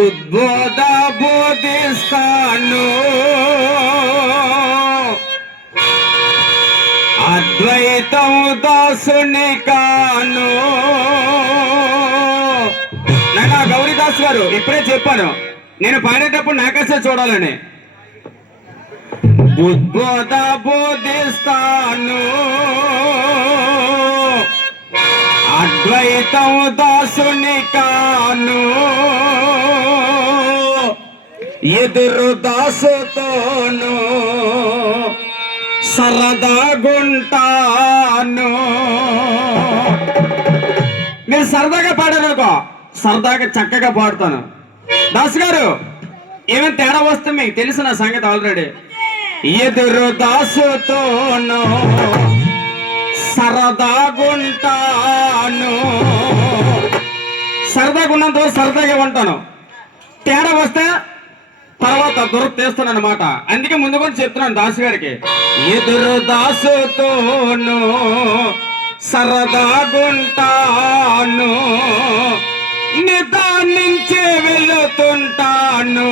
ఉద్బోధ బోధిస్తాను, అద్వైతం దాసుని కాను. నాయనా గౌరీదాస్ గారు ఇప్పుడే చెప్పాను, నేను పాడేటప్పుడు నాకసే చూడాలని. ఉద్బోధ బోధిస్తాను, అద్వైతం దాసుని కాను, ఎదురు దాసుతోను సరదాగుంటాను. మీరు సరదాగా పాడారనుకో, సరదాగా చక్కగా పాడుతాను. దాస్ గారు ఏమైనా తేడా వస్తే మీకు తెలిసిన సంగతి ఆల్రెడీ. ఎదురు దాసుతోను సరదాగుంటాను, సరదాగా ఉన్నంత సరదాగా ఉంటాను. తేడా వస్తే తర్వాత దొరకు తీస్తాను అనమాట. అందుకే ముందు కూడా చెప్తున్నాను దాసు గారికి, ఎదురు దాసుతోను సరదాగుంటాను, నిదానించే వెళుతుంటాను.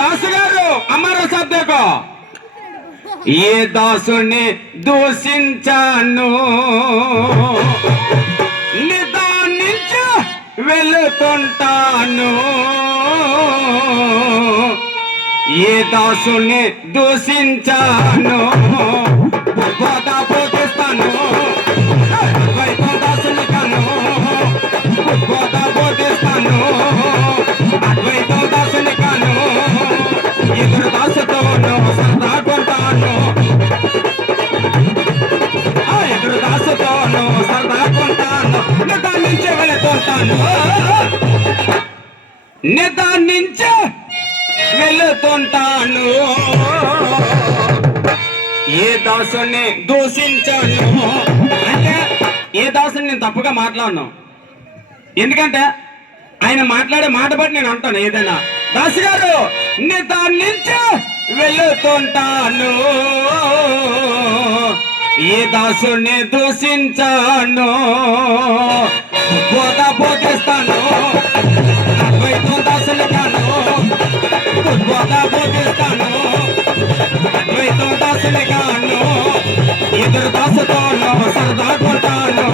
దాసు గారు అమర సర్దేకో, ఏ దాసుని దూషించాను, నిదానించ వెళుతుంటాను, ఏ దాసుని దూషించాను, బోధ బోధిస్తాను, అద్వైతం దాసుని కాను, బోధ బోధిస్తాను, అద్వైతం దాసుని కాను, ఎదురు దాసుతోను సరదాగుంటాను, ఎదురు దాసుతోను సరదాగుంటాను, నిదానించే వెళుతుంటాను, నిదానించే వెళుతుంటాను, ఏ దాసుని దూషించాను. అంటే ఏ దాసుని నేను తప్పుగా మాట్లాడను, ఎందుకంటే ఆయన మాట్లాడే మాట బట్టి నేను అంటాను ఏదైనా. దాసు గారు నిదానించి వెళుతుంటాను, ఏ దాసుని దూషించాను, బోధ బోధిస్తాను, అద్వైతం దాసుని కాను, బోధ బోధిస్తాను, అద్వైతం దాసుని కాను, ఎదురు దాసుతోను సరదాగుంటాను,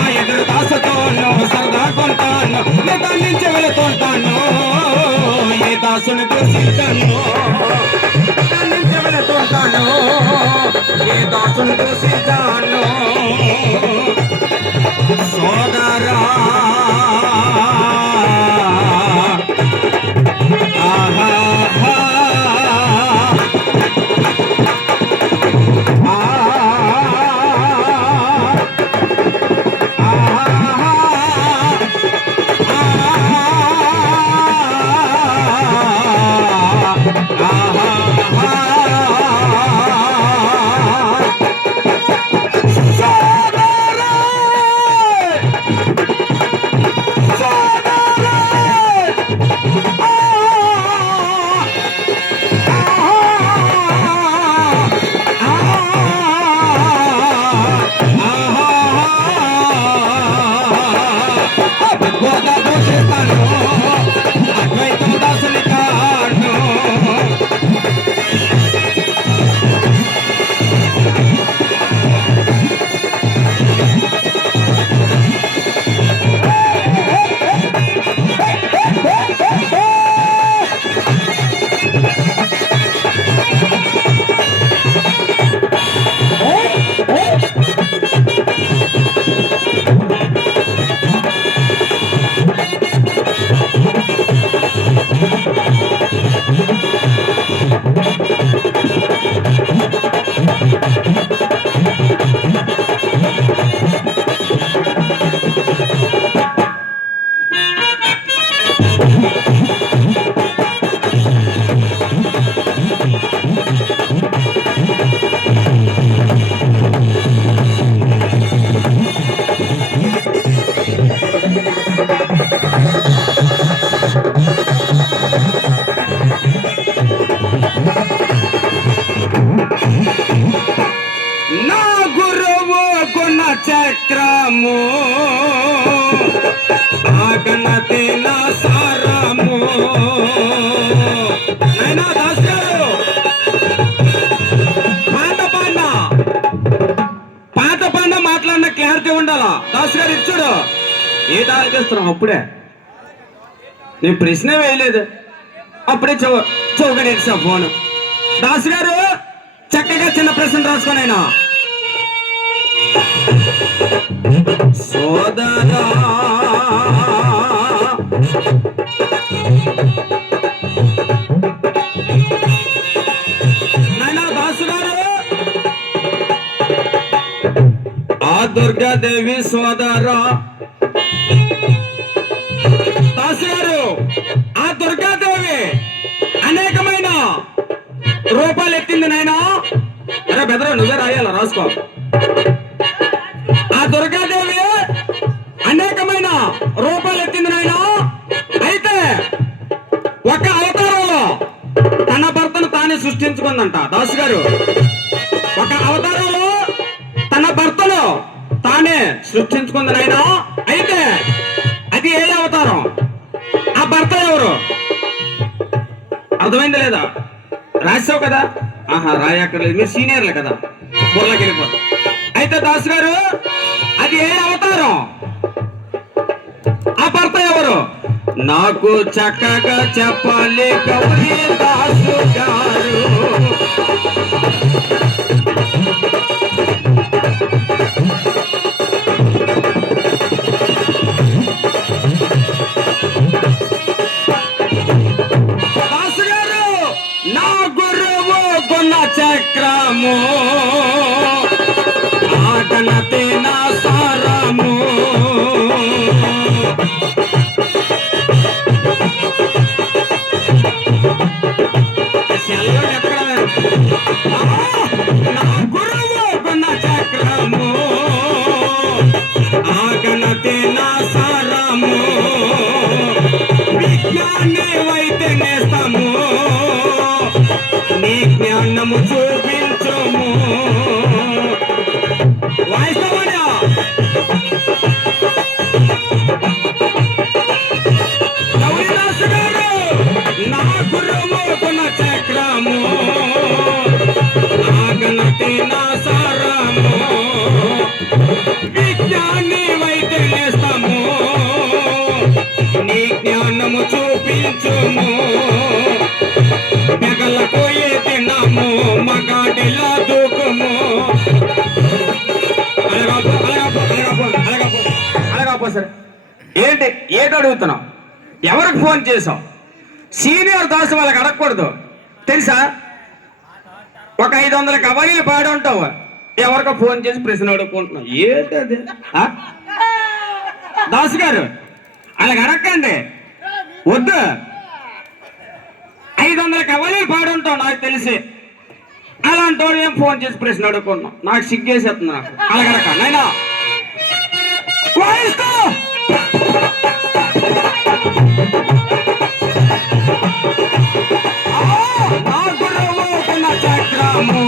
ఆ ఎదురు దాసుతోను సరదాగుంటాను, నిదానించి వెళుతుంటాను, ఏ దాసుని దూషించాను, నిదానించి వెళుతుంటాను, ఏ దాసుని దూషించాను. సోదరా సారము ఆగనతే నా సారము. నైనా దాస్ గారు పాట పాడిన మాట్లాడిన క్లారిటీ ఉండాలా. దాస్ గారు ఇచ్చాడు ఏది ఆలోచిస్తున్నాం అప్పుడే నేను ప్రశ్న వేయలేదు అప్పుడే చౌకడేసా ఫోన్. దాస్ గారు చక్కగా చిన్న ప్రశ్న రాసుకునైనా సోదరా నైనా దాసు గారు ఆ దుర్గాదేవి సోదరా దాసు గారు ఆ దుర్గాదేవి అనేకమైన రూపాయలు ఎత్తింది నాయనా. అరే బెదరా నువ్వే రాయాల రాసుకో. ఆ దుర్గాదేవి అనేకమైన రూపాయలు ఎత్తింది నాయనా. అయితే ఒక అవతారంలో తన భర్తను తానే సృష్టించుకుందంట. దాసు గారు ఒక అవతారంలో తన భర్తను తానే సృష్టించుకుంది నాయనా. అయితే అది ఏ అవతారం, ఆ భర్త ఎవరు అర్థమైంది లేదా? రాసావు కదా? ఆహా రాయక్కర్లేదు, మీరు సీనియర్లే కదా, బుర్రకి వెళ్ళిపోదు. అయితే దాసు గారు అది ఏ అవతారం, ఆ భర్త ఎవరు నాకు చక్కగా చెప్పాలి గౌరీ దాసు గారు. చక్రము ఆగనతే నా సారము. నా గురువు కొన్న చక్రము ఆగనతే నా సారము. విజ్ఞాని వైతే నేస్తము నీ జ్ఞానము చూపించము. వాయిస్తామా? గౌరీదాసు గారు నా గురువు కొన్న చక్రము ఆగనతే నా సారము. విజ్ఞాని వైతే నేస్తము నీ జ్ఞానము చూపించుము. మెగలపోయే తినము మగాడిలా దూకుము. అలాగా సరే ఏంటి ఏటి అడుగుతున్నావు? ఎవరికి ఫోన్ చేసావు? సీనియర్ దాసు వాళ్ళకి అడగకూడదు తెలుసా? ఒక 500 కబడ్డీలు పాడి ఉంటావు, ఎవరికో ఫోన్ చేసి ప్రశ్న అడుక్కుంటున్నావు. ఏంటది దాసు గారు? అలాగ అడగండి, వద్దు. 500 కబడ్డీలు పాడి ఉంటావు నాకు తెలిసి. అలాంటి వాడు ఏం ఫోన్ చేసి ప్రశ్న అడుక్కుంటున్నావు? నాకు సిగ్గేసేస్తుంది. నాకు అలాగడక నైనా వాయిస్తా. నా గురువు కొన్న చక్రము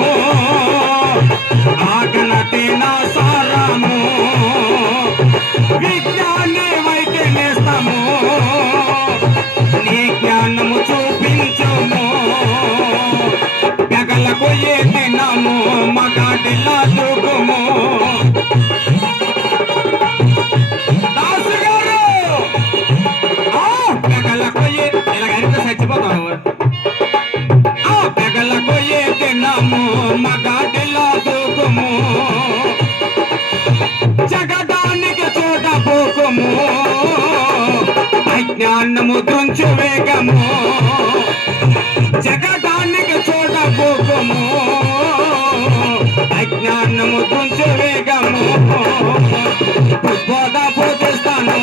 ఆగనతే నా సారము. విజ్ఞాని వైతే నేస్తము నీ జ్ఞానము చూపించుము. పెగలకు ఏ తినము మగాడిలా దూకుము. దాసు గారు పెగలకు ఇలాగైతే చచ్చిపోతావు. పెగలకు ఏ తినము మగాడిలా దూకుము. జగడానికి చూడబోకుము అజ్ఞానము దృంచు వేగము. జగడానికి చూడబోకుము అజ్ఞానము దృంచు వేగము. బోధ బోధిస్తాను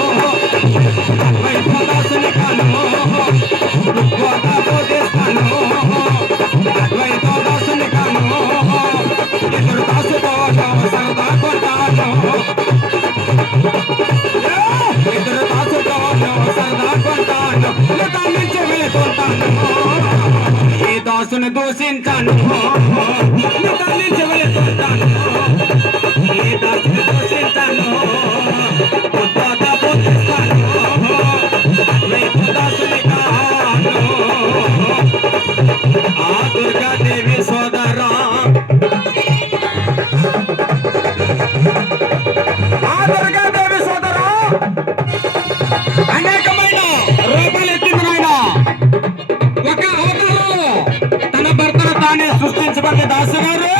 అద్వైతదాసుని కాను. బోధ బోధిస్తాను అద్వైతదాసుని కాను. ఎదురు దాసుతో సరదా కొట్టాను. ఎదురు దాసుతో సరదా కొట్టాను. నుంచి వెళ్తుంటాను ఈ దాసుని దూషించాను. నుంచి వెళ్తుంటాను ఈ దాసుని దూషించాను. పూజిస్తాను ఉద్యోగ పూజిస్తాను అద్వైత దాసుని కాను ఆ దుర్గాదేవి సోదరా అనేకమైన రూపాలు ఎత్తింది నాయన ఒక అవతారంలో తన భర్తను తానే సృష్టించబడ్డ దాసు గారు